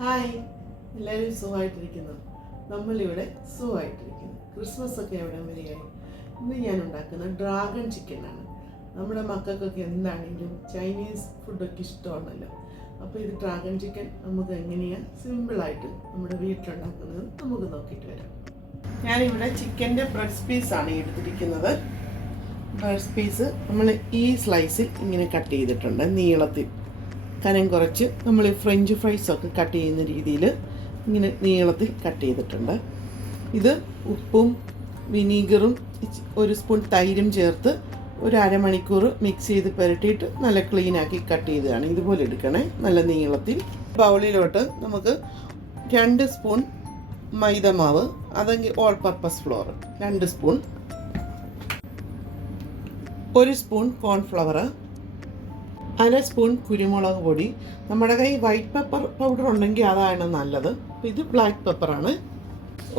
Hi, എല്ലാവരും സുഖമായിട്ടിരിക്കുന്നു. നമ്മളിവിടെ സുഖമായിട്ടിരിക്കുന്നു. ക്രിസ്മസ് ഒക്കെ എവിടെ വരെയായി. ഇന്ന് ഞാൻ ഉണ്ടാക്കുന്ന ഡ്രാഗൺ ചിക്കനാണ്. നമ്മുടെ മക്കൾക്കൊക്കെ എന്താണെങ്കിലും ചൈനീസ് ഫുഡൊക്കെ ഇഷ്ടമാണല്ലോ. അപ്പോൾ ഇത് ഡ്രാഗൺ ചിക്കൻ നമുക്ക് എങ്ങനെയാണ് സിമ്പിളായിട്ട് നമ്മുടെ വീട്ടിലുണ്ടാക്കുന്നത് നമുക്ക് നോക്കിയിട്ട് വരാം. ഞാനിവിടെ ചിക്കൻ്റെ ബ്രെസ്റ്റ് പീസാണ് എടുത്തിരിക്കുന്നത്. ബ്രെസ്റ്റ് പീസ് നമ്മൾ ഈ സ്ലൈസിൽ ഇങ്ങനെ കട്ട് ചെയ്തിട്ടുണ്ട്. നീളത്തിൽ കനം കുറച്ച് നമ്മൾ ഫ്രഞ്ച് ഫ്രൈസൊക്കെ കട്ട് ചെയ്യുന്ന രീതിയിൽ ഇങ്ങനെ നീളത്തിൽ കട്ട് ചെയ്തിട്ടുണ്ട്. ഇത് ഉപ്പും വിനീഗറും ഒരു സ്പൂൺ തൈരും ചേർത്ത് ഒരു അരമണിക്കൂർ മിക്സ് ചെയ്ത് പുരട്ടിയിട്ട് നല്ല ക്ലീനാക്കി കട്ട് ചെയ്തതാണ്. ഇതുപോലെ എടുക്കണേ, നല്ല നീളത്തിൽ. ബൗളിലോട്ട് നമുക്ക് 2 സ്പൂൺ മൈദമാവ്, അതെങ്കിൽ all purpose flour 2 spoon, 1 spoon cornflour, 1/2 spoon കുരുമുളക് പൊടി. നമ്മുടെ കയ്യിൽ വൈറ്റ് പെപ്പർ പൗഡർ ഉണ്ടെങ്കിൽ അതാണ് നല്ലത്. ഇത് ബ്ലാക്ക് പെപ്പറാണ്.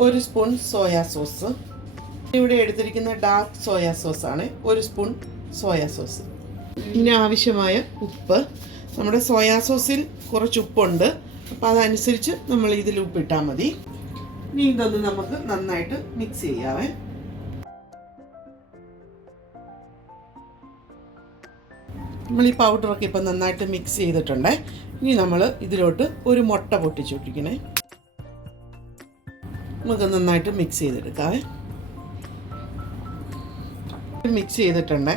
1 സ്പൂൺ സോയാ സോസ്. ഇവിടെ എടുത്തിരിക്കുന്ന ഡാർക്ക് സോയാ സോസാണ്. 1 സ്പൂൺ സോയാ സോസ്. പിന്നെ ആവശ്യമായ ഉപ്പ്. നമ്മുടെ സോയാ സോസിൽ കുറച്ച് ഉപ്പുണ്ട്, അപ്പോൾ അതനുസരിച്ച് നമ്മൾ ഇതിൽ ഉപ്പിട്ടാൽ മതി. ഇനി ഇതൊന്ന് നമുക്ക് നന്നായിട്ട് മിക്സ് ചെയ്യാവേ. നമ്മൾ ഈ പൗഡറൊക്കെ ഇപ്പം നന്നായിട്ട് മിക്സ് ചെയ്തിട്ടുണ്ട്. ഇനി നമ്മൾ ഇതിലോട്ട് ഒരു മുട്ട പൊട്ടിച്ചൊട്ടിക്കണേ. നമുക്ക് നന്നായിട്ട് മിക്സ് ചെയ്തെടുക്കാവേ. മിക്സ് ചെയ്തിട്ടുണ്ട്.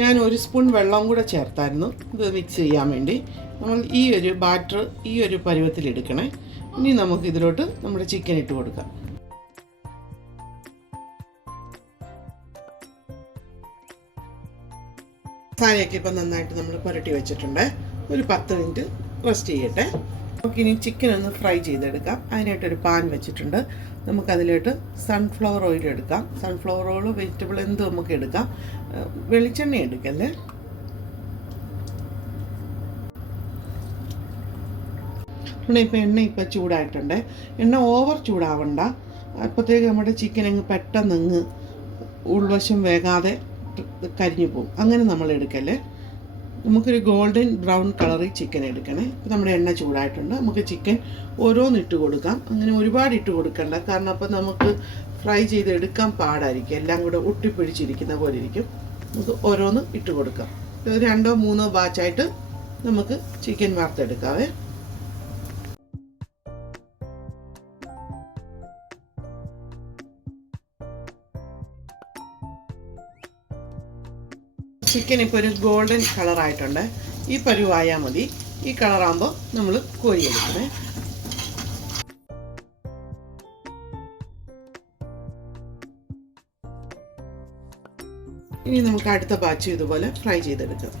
ഞാൻ 1 സ്പൂൺ വെള്ളം കൂടെ ചേർത്തായിരുന്നു ഇത് മിക്സ് ചെയ്യാൻ വേണ്ടി. നമ്മൾ ഈ ഒരു ബാറ്റർ ഈ ഒരു പരുവത്തിലെടുക്കണേ. ഇനി നമുക്ക് ഇതിലോട്ട് നമ്മുടെ ചിക്കൻ ഇട്ട് കൊടുക്കാം. മസാലയൊക്കെ ഇപ്പം നന്നായിട്ട് നമ്മൾ പുരട്ടി വെച്ചിട്ടുണ്ട്. ഒരു 10 മിനിറ്റ് റെസ്റ്റ് ചെയ്യട്ടെ. നമുക്കിനി ചിക്കൻ ഒന്ന് ഫ്രൈ ചെയ്തെടുക്കാം. അതിനായിട്ടൊരു പാൻ വെച്ചിട്ടുണ്ട്. നമുക്കതിലോട്ട് സൺഫ്ലവർ ഓയിൽ എടുക്കാം. സൺഫ്ലവർ ഓയിൽ വെജിറ്റബിൾ എന്തും നമുക്ക് എടുക്കാം. വെളിച്ചെണ്ണ എടുക്കല്ലേ. ഇപ്പോൾ എണ്ണ ചൂടായിട്ടുണ്ട്. എണ്ണ ഓവർ ചൂടാവണ്ട. അപ്പോഴത്തേക്ക് നമ്മുടെ ചിക്കൻ അങ്ങ് പെട്ടെന്ന് ഉൾവശം വേകാതെ കരിഞ്ഞു പോകും. അങ്ങനെ നമ്മൾ എടുക്കല്ലേ. നമുക്കൊരു ഗോൾഡൻ ബ്രൗൺ കളറിൽ ചിക്കൻ എടുക്കണേ. ഇപ്പോൾ നമ്മുടെ എണ്ണ ചൂടായിട്ടുണ്ട്. നമുക്ക് ചിക്കൻ ഓരോന്നിട്ട് കൊടുക്കാം. അങ്ങനെ ഒരുപാട് ഇട്ട് കൊടുക്കണ്ട, കാരണം അപ്പോൾ നമുക്ക് ഫ്രൈ ചെയ്ത് എടുക്കാൻ പാടായിരിക്കും. എല്ലാം കൂടെ ഒട്ടിപ്പിടിച്ചിരിക്കുന്ന പോലെ ഇരിക്കും. നമുക്ക് ഓരോന്ന് ഇട്ട് കൊടുക്കാം. 2 3 ബാച്ചായിട്ട് നമുക്ക് ചിക്കൻ വറുത്തെടുക്കാവേ. ചിക്കൻ ഇപ്പോൾ ഒരു ഗോൾഡൻ കളറായിട്ടുണ്ട്. ഈ പരുവായാൽ മതി. ഈ കളറാകുമ്പോൾ നമ്മൾ കോരിയെടുക്കണേ. ഇനി നമുക്ക് അടുത്ത ബാച്ച് ഇതുപോലെ ഫ്രൈ ചെയ്തെടുക്കാം.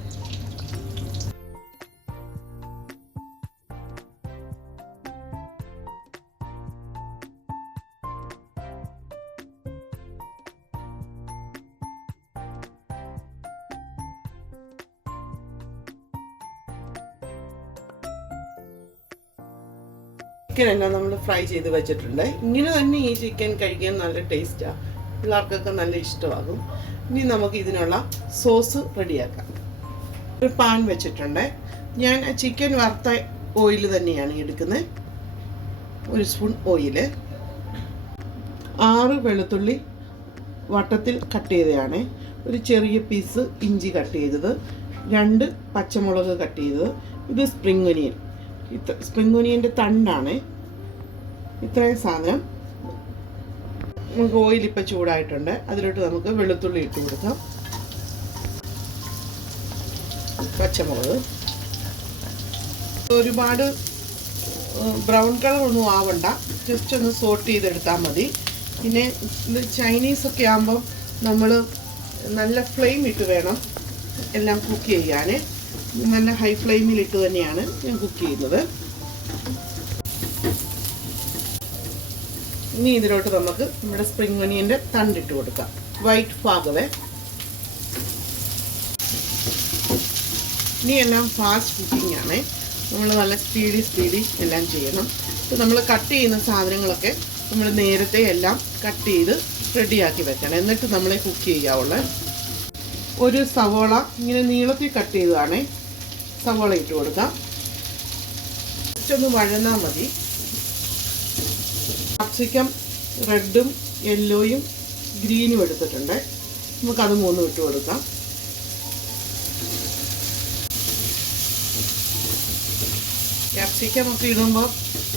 ചിക്കൻ എല്ലാം നമ്മൾ ഫ്രൈ ചെയ്ത് വെച്ചിട്ടുണ്ട്. ഇങ്ങനെ തന്നെ ഈ ചിക്കൻ കഴിക്കാൻ നല്ല ടേസ്റ്റാണ്. പിള്ളേർക്കൊക്കെ നല്ല ഇഷ്ടമാകും. ഇനി നമുക്ക് ഇതിനുള്ള സോസ് റെഡിയാക്കാം. ഒരു പാൻ വെച്ചിട്ടുണ്ട്. ഞാൻ ചിക്കൻ വറുത്ത ഓയിൽ തന്നെയാണ് എടുക്കുന്നത്. 1 സ്പൂൺ ഓയിൽ, 6 വെളുത്തുള്ളി വട്ടത്തിൽ കട്ട് ചെയ്തതാണ്, ഒരു ചെറിയ പീസ് ഇഞ്ചി കട്ട് ചെയ്തത്, 2 പച്ചമുളക് കട്ട് ചെയ്തത്. ഇത് സ്പ്രിംഗ് ഒനിയൻ. സ്പ്രിംഗ് ഒനിയൻ്റെ തണ്ടാണ്. ഇത്രയും സാധനം. നമുക്ക് ഓയിൽ ഇപ്പം ചൂടായിട്ടുണ്ട്. അതിലോട്ട് നമുക്ക് വെളുത്തുള്ളി ഇട്ട് കൊടുക്കാം. പച്ചമുളക് ഒരുപാട് ബ്രൗൺ കളർ ഒന്നും ആവണ്ട, ജസ്റ്റ് ഒന്ന് സോട്ട് ചെയ്തെടുത്താൽ മതി. പിന്നെ ഇത് ചൈനീസൊക്കെ ആകുമ്പം നമ്മൾ നല്ല ഫ്ലെയിം ഇട്ട് വേണം എല്ലാം കുക്ക് ചെയ്യാൻ. നല്ല ഹൈ ഫ്ലെയിമിലിട്ട് തന്നെയാണ് ഞാൻ കുക്ക് ചെയ്യുന്നത്. ഇനി ഇതിലോട്ട് നമുക്ക് നമ്മുടെ സ്പ്രിംഗ് ഒനിയൻ്റെ തണ്ടിട്ട് കൊടുക്കാം. വൈറ്റ് ഭാഗവേ. ഇനി എല്ലാം ഫാസ്റ്റ് കുക്കിംഗ് ആണ്. നമ്മൾ നല്ല സ്പീഡി എല്ലാം ചെയ്യണം. അപ്പോൾ നമ്മൾ കട്ട് ചെയ്യുന്ന സാധനങ്ങളൊക്കെ നമ്മൾ നേരത്തെ എല്ലാം കട്ട് ചെയ്ത് റെഡിയാക്കി വെക്കണം. എന്നിട്ട് നമ്മളെ കുക്ക് ചെയ്യാവുള്ളൂ. ഒരു സവോള ഇങ്ങനെ നീളത്തിൽ കട്ട് ചെയ്തതാണ്. സവോള ഇട്ട് കൊടുക്കാം. ജസ്റ്റ് ഒന്ന് വഴന്നാൽ മതി. ക്യാപ്സിക്കം റെഡും യെല്ലോയും ഗ്രീനും എടുത്തിട്ടുണ്ട്. നമുക്കത് 3 ഇട്ട് കൊടുക്കാം. ക്യാപ്സിക്കം ഒക്കെ ഇടുമ്പോൾ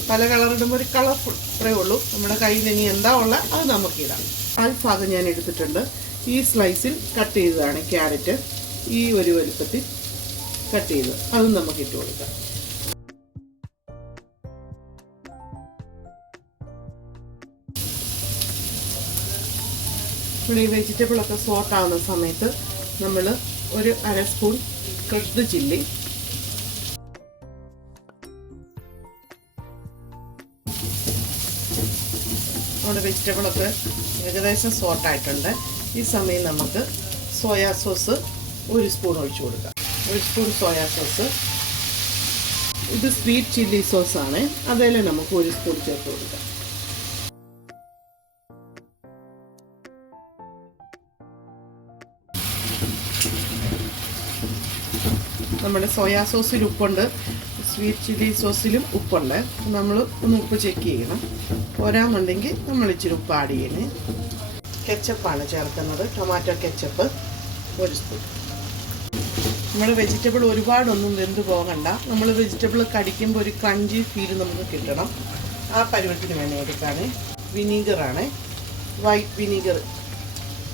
പല കളർ ഇടുമ്പോൾ ഒരു കളർഫുൾ അത്രേ ഉള്ളൂ. നമ്മുടെ കയ്യിൽ ഇനി എന്താ ഉള്ളത് അത് നമുക്കിടാം. ഭാഗം ഞാൻ എടുത്തിട്ടുണ്ട്. ഈ സ്ലൈസിൽ കട്ട് ചെയ്തതാണ് ക്യാരറ്റ്. ഈ ഒരു വലുപ്പത്തിൽ കട്ട് ചെയ്ത് അതും നമുക്കിട്ട് കൊടുക്കാം. ഇവിടെ ഈ വെജിറ്റബിളൊക്കെ സോട്ട് ആവുന്ന സമയത്ത് നമ്മൾ ഒരു 1/2 സ്പൂൺ ക്രഷ്ഡ് ചില്ലി, നമ്മുടെ വെജിറ്റബിളൊക്കെ ഏകദേശം സോട്ടായിട്ടുണ്ട്. ഈ സമയം നമുക്ക് സോയാ സോസ് 1 സ്പൂൺ ഒഴിച്ചു കൊടുക്കാം. 1 സ്പൂൺ സോയാ സോസ്. ഇത് സ്വീറ്റ് ചില്ലി സോസാണ്, അതിൽ നമുക്ക് 1 സ്പൂൺ ചേർത്ത് കൊടുക്കാം. നമ്മുടെ സോയാ സോസിൽ ഉപ്പുണ്ട്, സ്വീറ്റ് ചില്ലി സോസിലും ഉപ്പുണ്ട്. നമ്മൾ ഒന്ന് ഉപ്പ് ചെക്ക് ചെയ്യണം. പോരാന്നുണ്ടെങ്കിൽ നമ്മൾ ഇച്ചിരി ഉപ്പ് ആഡ് ചെയ്യണേ. കെച്ചപ്പാണ് ചേർക്കുന്നത്, ടൊമാറ്റോ കെച്ചപ്പ് 1 സ്പൂൺ. നമ്മൾ വെജിറ്റബിൾ ഒരുപാടൊന്നും വെന്ത് പോകണ്ട. നമ്മൾ വെജിറ്റബിൾ കടിക്കുമ്പോൾ ഒരു ക്രഞ്ചി ഫീൽ നമുക്ക് കിട്ടണം. ആ പരുവത്തിന് വേണേ എടുക്കാൻ. വിനീഗറാണ്, വൈറ്റ് വിനീഗർ.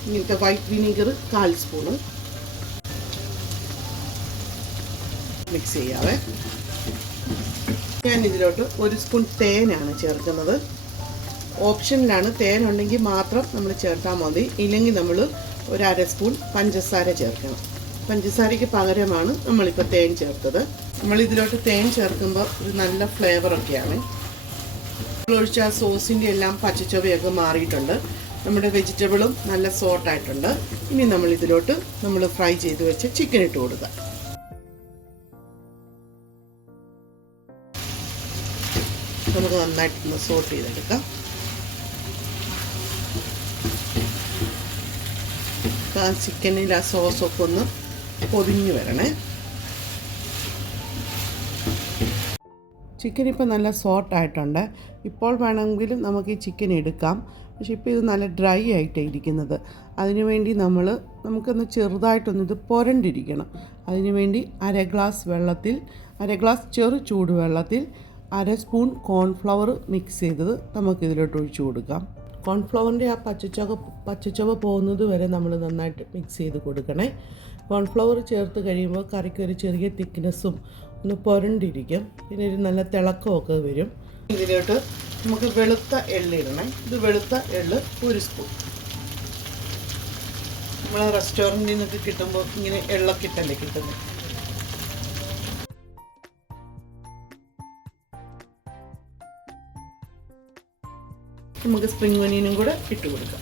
ഇങ്ങനത്തെ വൈറ്റ് വിനീഗർ 1/4 സ്പൂണ് മിക്സ് ചെയ്യാവേ. ഞാൻ ഇതിലോട്ട് 1 സ്പൂൺ തേനാണ് ചേർക്കുന്നത്. ഓപ്ഷനിലാണ്, തേനുണ്ടെങ്കിൽ മാത്രം നമ്മൾ ചേർത്താൽ മതി. ഇല്ലെങ്കിൽ നമ്മൾ ഒരു 1/2 സ്പൂൺ പഞ്ചസാര ചേർക്കണം. പഞ്ചസാരയ്ക്ക് പകരമാണ് നമ്മളിപ്പോൾ തേൻ ചേർത്തത്. നമ്മളിതിലോട്ട് തേൻ ചേർക്കുമ്പോൾ ഒരു നല്ല ഫ്ലേവറൊക്കെയാണ്. ഒഴിച്ച ആ സോസിൻ്റെ എല്ലാം പച്ചച്ചൊവയൊക്കെ മാറിയിട്ടുണ്ട്. നമ്മുടെ വെജിറ്റബിളും നല്ല സോട്ടായിട്ടുണ്ട്. ഇനി നമ്മളിതിലോട്ട് നമ്മൾ ഫ്രൈ ചെയ്ത് വെച്ച് ചിക്കൻ ഇട്ട് കൊടുക്കാം. നമുക്ക് നന്നായിട്ടൊന്ന് സോട്ട് ചെയ്തെടുക്കാം. ആ ചിക്കനിൽ ആ സോസൊക്കെ ഒന്ന് പൊതിഞ്ഞ് വരണേ. ചിക്കൻ ഇപ്പോൾ നല്ല സോട്ടായിട്ടുണ്ട്. ഇപ്പോൾ വേണമെങ്കിൽ നമുക്ക് ഈ ചിക്കൻ എടുക്കാം. പക്ഷേ ഇപ്പോൾ ഇത് നല്ല ഡ്രൈ ആയിട്ടാണ് ഇരിക്കുന്നത്. അതിനുവേണ്ടി നമുക്കൊന്ന് ചെറുതായിട്ടൊന്ന് ഇത് പുരണ്ടിരിക്കണം. അതിനുവേണ്ടി 1/2 ഗ്ലാസ് വെള്ളത്തിൽ, 1/2 ഗ്ലാസ് ചെറു ചൂടുവെള്ളത്തിൽ 1/2 സ്പൂൺ കോൺഫ്ലവർ മിക്സ് ചെയ്തത് നമുക്കിതിലോട്ട് ഒഴിച്ചു കൊടുക്കാം. കോൺഫ്ലവറിൻ്റെ ആ പച്ചച്ചവ പോകുന്നത് വരെ നമ്മൾ നന്നായിട്ട് മിക്സ് ചെയ്ത് കൊടുക്കണേ. കോൺഫ്ലവർ ചേർത്ത് കഴിയുമ്പോൾ കറിക്ക് ഒരു ചെറിയ തിക്നെസ്സും ഒന്ന് പുരണ്ടിരിക്കും. പിന്നെ ഒരു നല്ല തിളക്കമൊക്കെ വരും. ഇതിലോട്ട് നമുക്ക് വെളുത്ത എള്ള് ഇടണേ. ഇത് വെളുത്ത എള്ള് 1 സ്പൂൺ. നമ്മൾ റെസ്റ്റോറൻറ്റിൽ നിന്നൊക്കെ കിട്ടുമ്പോൾ ഇങ്ങനെ എള്ളൊക്കെ ഇട്ടല്ലേ കിട്ടുന്നത്. നമുക്ക് സ്പ്രിംഗ് ഒനിയനും കൂടെ ഇട്ട് കൊടുക്കാം.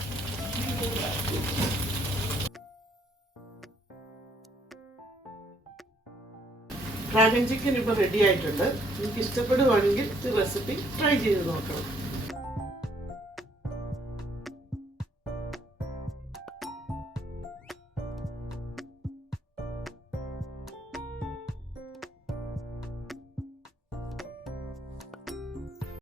ഡ്രാഗൺ ചിക്കൻ ഇപ്പോൾ റെഡി ആയിട്ടുണ്ട്. നിങ്ങൾക്ക് ഇഷ്ടപ്പെടുവാണെങ്കിൽ ഈ റെസിപ്പി ട്രൈ ചെയ്ത് നോക്കണം.